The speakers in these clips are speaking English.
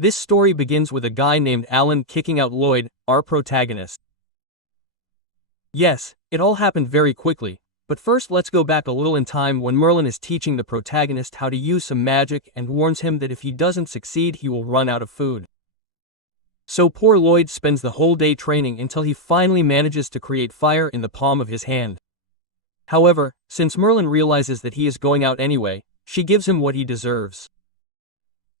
This story begins with a guy named Alan kicking out Lloyd, our protagonist. Yes, it all happened very quickly, but first let's go back a little in time when Merlin is teaching the protagonist how to use some magic and warns him that if he doesn't succeed he will run out of food. So poor Lloyd spends the whole day training until he finally manages to create fire in the palm of his hand. However, since Merlin realizes that he is going out anyway, she gives him what he deserves.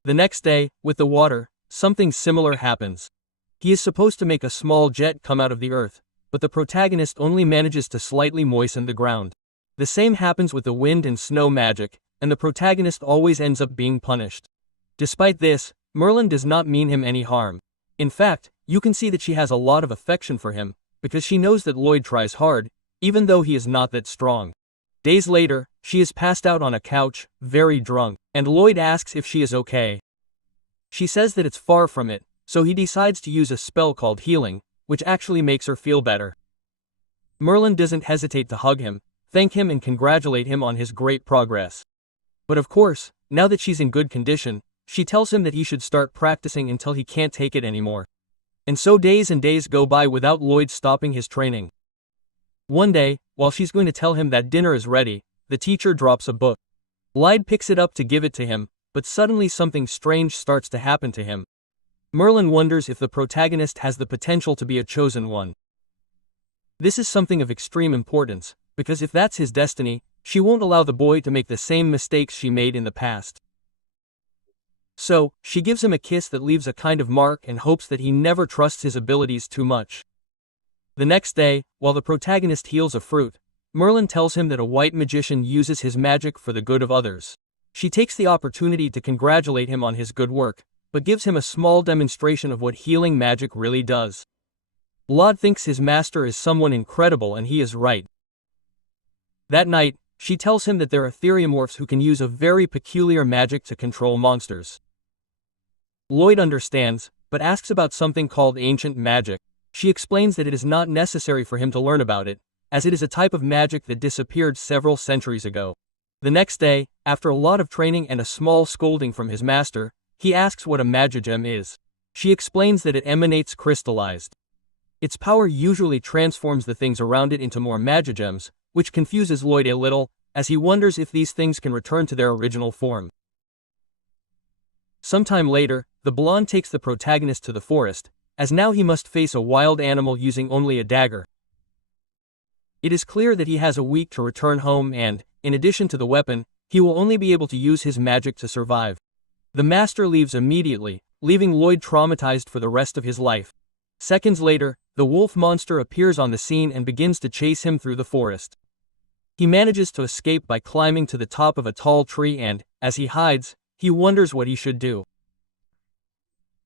The next day, with the water, something similar happens. He is supposed to make a small jet come out of the earth, but the protagonist only manages to slightly moisten the ground. The same happens with the wind and snow magic, and the protagonist always ends up being punished. Despite this, Merlin does not mean him any harm. In fact, you can see that she has a lot of affection for him, because she knows that Lloyd tries hard, even though he is not that strong. Days later, she is passed out on a couch, very drunk, and Lloyd asks if she is okay. She says that it's far from it, so he decides to use a spell called healing, which actually makes her feel better. Merlin doesn't hesitate to hug him, thank him and congratulate him on his great progress. But of course, now that she's in good condition, she tells him that he should start practicing until he can't take it anymore. And so days and days go by without Lloyd stopping his training. One day, while she's going to tell him that dinner is ready, the teacher drops a book. Lloyd picks it up to give it to him, but suddenly something strange starts to happen to him. Merlin wonders if the protagonist has the potential to be a chosen one. This is something of extreme importance, because if that's his destiny, she won't allow the boy to make the same mistakes she made in the past. So, she gives him a kiss that leaves a kind of mark and hopes that he never trusts his abilities too much. The next day, while the protagonist heals a fruit, Merlin tells him that a white magician uses his magic for the good of others. She takes the opportunity to congratulate him on his good work, but gives him a small demonstration of what healing magic really does. Lloyd thinks his master is someone incredible and he is right. That night, she tells him that there are theriomorphs who can use a very peculiar magic to control monsters. Lloyd understands, but asks about something called ancient magic. She explains that it is not necessary for him to learn about it, as it is a type of magic that disappeared several centuries ago. The next day, after a lot of training and a small scolding from his master, he asks what a magigem is. She explains that it emanates crystallized. Its power usually transforms the things around it into more magigems, which confuses Lloyd a little, as he wonders if these things can return to their original form. Sometime later, the blonde takes the protagonist to the forest, as now he must face a wild animal using only a dagger. It is clear that he has a week to return home and, in addition to the weapon, he will only be able to use his magic to survive. The master leaves immediately, leaving Lloyd traumatized for the rest of his life. Seconds later, the wolf monster appears on the scene and begins to chase him through the forest. He manages to escape by climbing to the top of a tall tree and, as he hides, he wonders what he should do.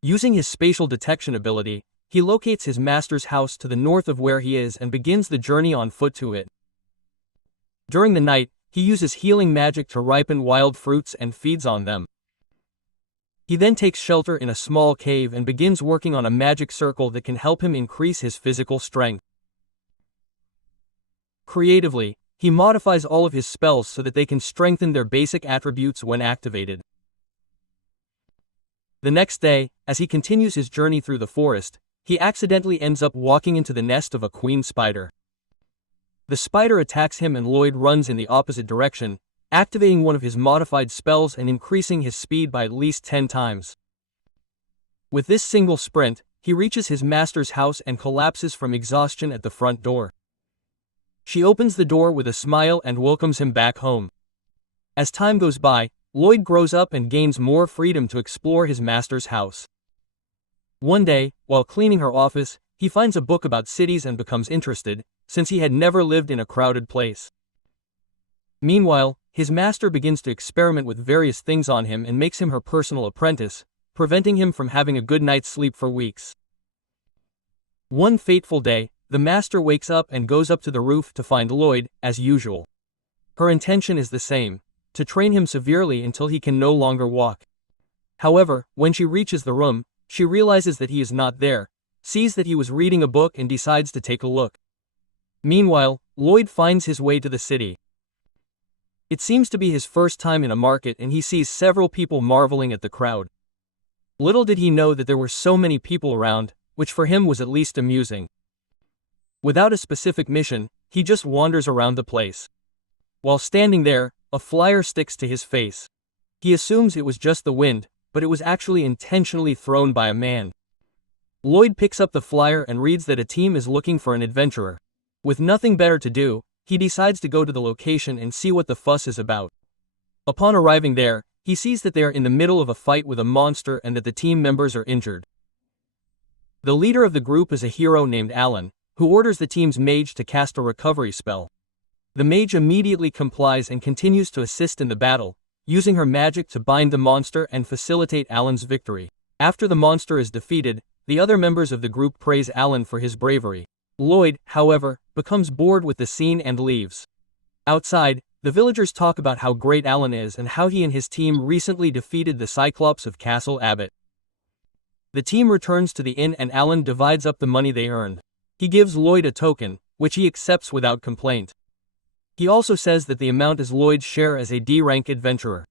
Using his spatial detection ability, he locates his master's house to the north of where he is and begins the journey on foot to it. During the night, he uses healing magic to ripen wild fruits and feeds on them. He then takes shelter in a small cave and begins working on a magic circle that can help him increase his physical strength. Creatively, he modifies all of his spells so that they can strengthen their basic attributes when activated. The next day, as he continues his journey through the forest, he accidentally ends up walking into the nest of a queen spider. The spider attacks him and Lloyd runs in the opposite direction, activating one of his modified spells and increasing his speed by at least 10 times. With this single sprint, he reaches his master's house and collapses from exhaustion at the front door. She opens the door with a smile and welcomes him back home. As time goes by, Lloyd grows up and gains more freedom to explore his master's house. One day, while cleaning her office, he finds a book about cities and becomes interested, since he had never lived in a crowded place. Meanwhile, his master begins to experiment with various things on him and makes him her personal apprentice, preventing him from having a good night's sleep for weeks. One fateful day, the master wakes up and goes up to the roof to find Lloyd, as usual. Her intention is the same: to train him severely until he can no longer walk. However, when she reaches the room, she realizes that he is not there, sees that he was reading a book and decides to take a look. Meanwhile, Lloyd finds his way to the city. It seems to be his first time in a market and he sees several people marveling at the crowd. Little did he know that there were so many people around, which for him was at least amusing. Without a specific mission, he just wanders around the place. While standing there, a flyer sticks to his face. He assumes it was just the wind, but it was actually intentionally thrown by a man. Lloyd picks up the flyer and reads that a team is looking for an adventurer. With nothing better to do, he decides to go to the location and see what the fuss is about. Upon arriving there, he sees that they are in the middle of a fight with a monster and that the team members are injured. The leader of the group is a hero named Alan, who orders the team's mage to cast a recovery spell. The mage immediately complies and continues to assist in the battle, using her magic to bind the monster and facilitate Alan's victory. After the monster is defeated, the other members of the group praise Alan for his bravery. Lloyd, however, becomes bored with the scene and leaves. Outside, the villagers talk about how great Alan is and how he and his team recently defeated the Cyclops of Castle Abbott. The team returns to the inn and Alan divides up the money they earned. He gives Lloyd a token, which he accepts without complaint. He also says that the amount is Lloyd's share as a D-rank adventurer.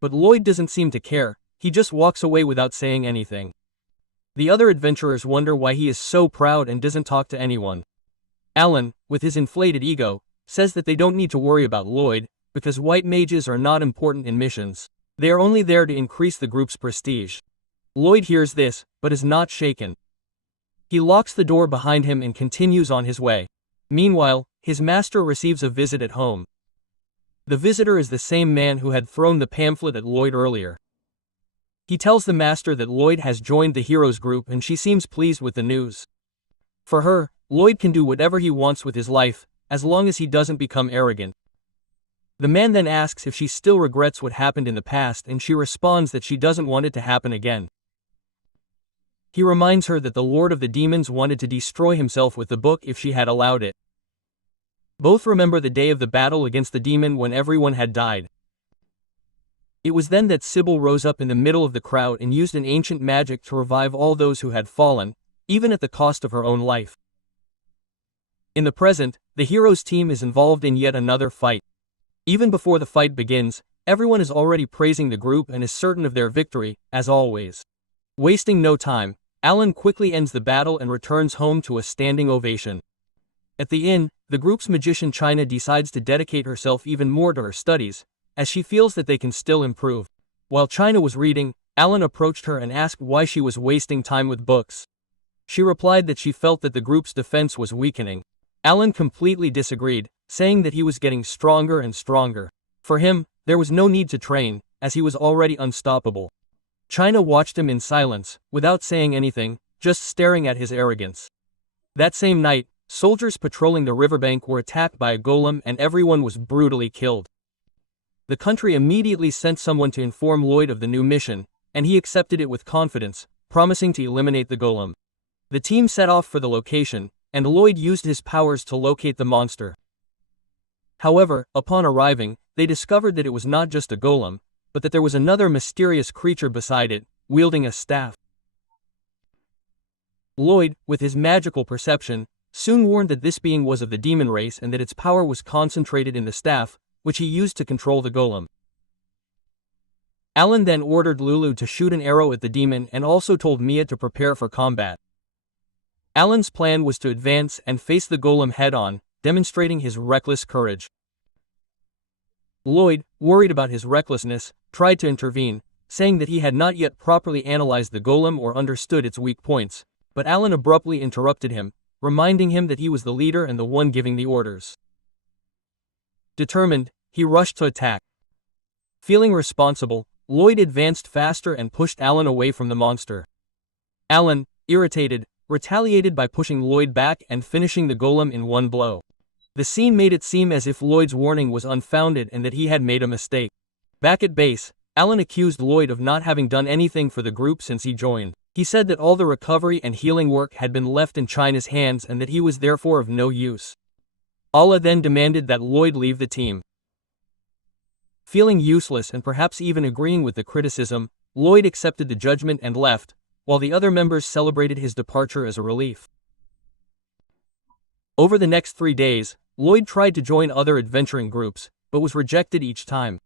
But Lloyd doesn't seem to care, he just walks away without saying anything. The other adventurers wonder why he is so proud and doesn't talk to anyone. Alan, with his inflated ego, says that they don't need to worry about Lloyd, because white mages are not important in missions. They are only there to increase the group's prestige. Lloyd hears this, but is not shaken. He locks the door behind him and continues on his way. Meanwhile, his master receives a visit at home. The visitor is the same man who had thrown the pamphlet at Lloyd earlier. He tells the master that Lloyd has joined the heroes group and she seems pleased with the news. For her, Lloyd can do whatever he wants with his life, as long as he doesn't become arrogant. The man then asks if she still regrets what happened in the past and she responds that she doesn't want it to happen again. He reminds her that the Lord of the Demons wanted to destroy himself with the book if she had allowed it. Both remember the day of the battle against the demon when everyone had died. It was then that Sybil rose up in the middle of the crowd and used an ancient magic to revive all those who had fallen, even at the cost of her own life. In the present, the heroes team is involved in yet another fight. Even before the fight begins, everyone is already praising the group and is certain of their victory, as always. Wasting no time, Alan quickly ends the battle and returns home to a standing ovation. At the inn, the group's magician China decides to dedicate herself even more to her studies, as she feels that they can still improve. While China was reading, Alan approached her and asked why she was wasting time with books. She replied that she felt that the group's defense was weakening. Alan completely disagreed, saying that he was getting stronger and stronger. For him, there was no need to train, as he was already unstoppable. China watched him in silence, without saying anything, just staring at his arrogance. That same night, soldiers patrolling the riverbank were attacked by a golem and everyone was brutally killed. The country immediately sent someone to inform Lloyd of the new mission, and he accepted it with confidence, promising to eliminate the golem. The team set off for the location, and Lloyd used his powers to locate the monster. However, upon arriving, they discovered that it was not just a golem, but that there was another mysterious creature beside it, wielding a staff. Lloyd, with his magical perception, soon warned that this being was of the demon race and that its power was concentrated in the staff, which he used to control the golem. Alan then ordered Lulu to shoot an arrow at the demon and also told Mia to prepare for combat. Alan's plan was to advance and face the golem head-on, demonstrating his reckless courage. Lloyd, worried about his recklessness, tried to intervene, saying that he had not yet properly analyzed the golem or understood its weak points, but Alan abruptly interrupted him, reminding him that he was the leader and the one giving the orders. Determined, he rushed to attack. Feeling responsible, Lloyd advanced faster and pushed Alan away from the monster. Alan, irritated, retaliated by pushing Lloyd back and finishing the golem in one blow. The scene made it seem as if Lloyd's warning was unfounded and that he had made a mistake. Back at base, Alan accused Lloyd of not having done anything for the group since he joined. He said that all the recovery and healing work had been left in China's hands and that he was therefore of no use. Allah then demanded that Lloyd leave the team. Feeling useless and perhaps even agreeing with the criticism, Lloyd accepted the judgment and left, while the other members celebrated his departure as a relief. Over the next 3 days, Lloyd tried to join other adventuring groups, but was rejected each time.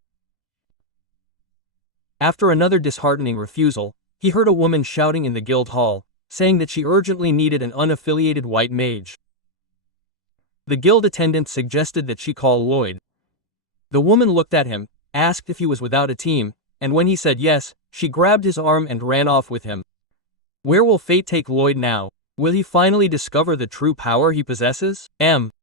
After another disheartening refusal, He heard a woman shouting in the guild hall, saying that she urgently needed an unaffiliated white mage. The guild attendant suggested that she call Lloyd. The woman looked at him, asked if he was without a team, and when he said yes, she grabbed his arm and ran off with him. Where will fate take Lloyd now? Will he finally discover the true power he possesses?